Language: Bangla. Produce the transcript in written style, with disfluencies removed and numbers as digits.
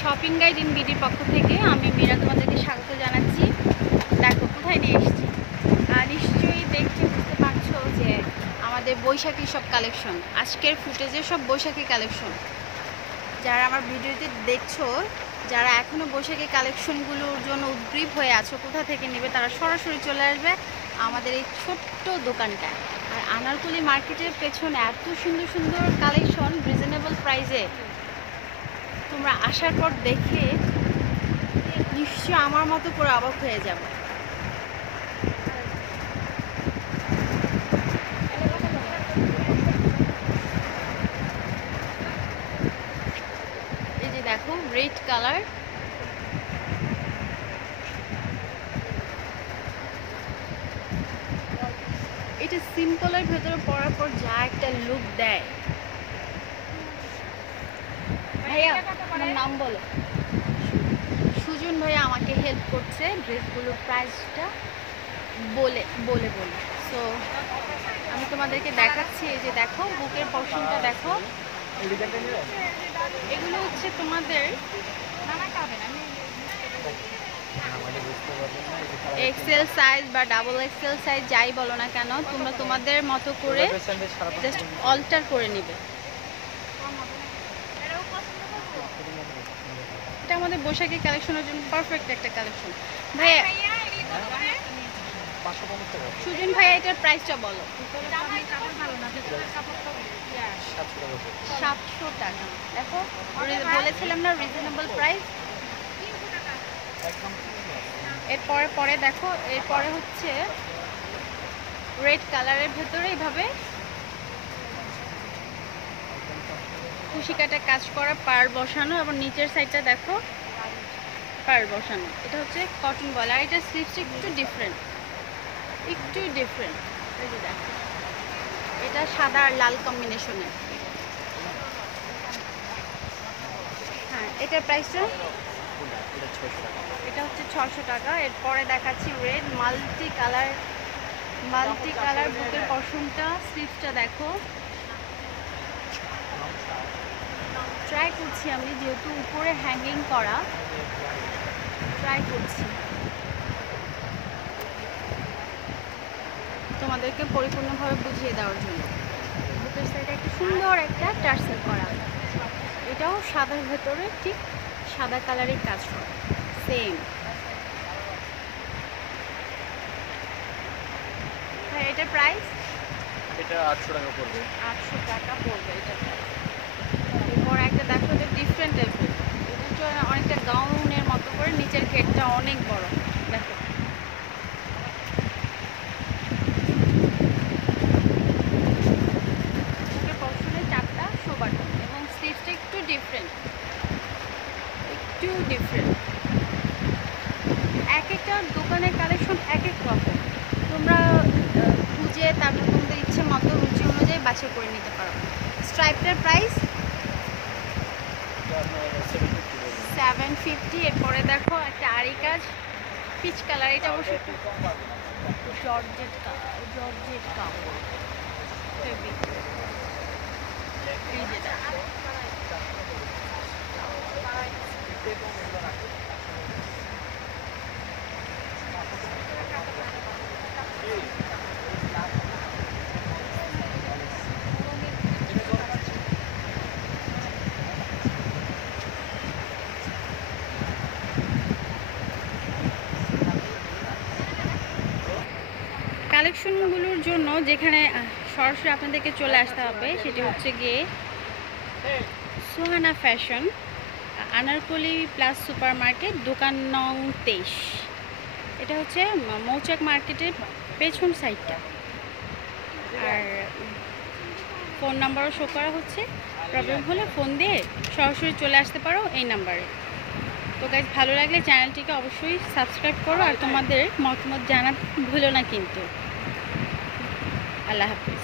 শপিং গাইড ইন বিডির পক্ষ থেকে আমি মীরা তোমাদেরকে স্বাগত জানাচ্ছি। দেখো কোথায় নিয়ে এসেছি, আর নিশ্চয়ই দেখে বুঝতে পারছো যে আমাদের বৈশাখী সব কালেকশন, আজকের ফুটেজে সব বৈশাখী কালেকশন। যারা আমার ভিডিওতে দেখছো, যারা এখনও বৈশাখী কালেকশনগুলোর জন্য উদ্গ্রীব হয়ে আছো কোথা থেকে নেবে, তারা সরাসরি চলে আসবে আমাদের এই ছোট্ট দোকানটায়। আর আনারকলি মার্কেটের পেছনে এত সুন্দর সুন্দর কালেকশন রিজনেবল প্রাইসে, তোমরা আসার পর দেখে নিশ্চয় আমার মতো করে অবাক হয়ে যাবে। এই যে দেখো রেড কালার, এটা সিম্পলের ভেতরে পরার পর যা একটা লুক দেয়। ভাইয়া আমার নাম বলো। সুজন ভাইয়া আমাকে হেল্প করছে ড্রেসগুলোর প্রাইসটা বলে বলে বলে সো আমি তোমাদেরকে দেখাচ্ছি। এই যে দেখো বুকের পোর্শনটা দেখো, এগুলো হচ্ছে তোমাদের এক্সেল সাইজ বা ডাবল এক্সেল সাইজ যাই বলো না কেন, তোমরা তোমাদের মতো করে জাস্ট অল্টার করে নিবে। এটা আমাদের বৈশাখী কালেকশনের জন্য পারফেক্ট একটা কালেকশন। ভাইয়া সুজন ভাইয়া এটার প্রাইসটা বলো। 700 টাকা। দেখো বলেছিলাম না রিজনেবল প্রাইস। এরপরে পরে দেখো, এরপরে হচ্ছে রেড কালারের ভেতরে এইভাবে কুশি কাটা কাজ করা পার বসানো, এবং নিচের সাইডটা দেখো পার বসানো। এটা হচ্ছে কটন বলা, আর এটা স্লিভসটা একটু ডিফারেন্ট, একটু ডিফারেন্ট। এই যে দেখো এটা সাদা আর লাল কম্বিনেশনে। হ্যাঁ এটার প্রাইসটা এটা হচ্ছে 600 টাকা। এরপরে দেখাচ্ছি রেড মাল্টি কালার বুকের পশমটা, স্লিভসটা দেখো। ট্রাই করছি আমি, যেহেতু উপরে হ্যাঙ্গিং করা, ট্রাই করছি তোমাদেরকে পরিপূর্ণভাবে বুঝিয়ে দেওয়ার জন্য। বুকের সাইডে একটা সুন্দর একটা টার্সেল করা, এটাও সাদার ভেতরে ঠিক সাদা কালারের কাজ করা সেম। হ্যাঁ এটার প্রাইস এটা 800 টাকা পড়বে। 800 টাকা পড়বে এটা প্রাইস। এরপর একটা দেখো, এটা ডিফারেন্ট টাইপের, এটা অনেকটা গাউনের মতো করে, নিচের ঘেরটা অনেক বড় দেখো। বুকের পশনে 4টা শো বাটন, এবং স্লিভসটা একটু ডিফারেন্ট। এক একটা দোকানের কালেকশন এক এক রকম, তোমরা খুঁজে তারপর তোমাদের ইচ্ছে মতো রুচি অনুযায়ী বাছাই করে নিতে পারো। স্ট্রাইপটার প্রাইস 750। এরপরে দেখো একটা আরি কাজ পিচ কালার, এটা অবশ্য একটু জর্জেট কাপড় ফেব্রিক। এই যে দেখো কালেকশনগুলোর জন্য যেখানে সরাসরি আপনাদেরকে চলে আসতে হবে সেটি হচ্ছে গিয়ে Suhana fashion, Anarkali plus super market, দোকান নং 23। এটা হচ্ছে মৌচাক মার্কেটের পেছন সাইডটা। আর ফোন নাম্বারও শো করা হচ্ছে, প্রবলেম হলে ফোন দিয়ে সরাসরি চলে আসতে পারো এই নাম্বারে। তো গাইজ ভালো লাগলে চ্যানেলটিকে অবশ্যই সাবস্ক্রাইব করো, আর তোমাদের মতামত জানাতে ভুলো না কিন্তু। আল্লাহ হাফিজ।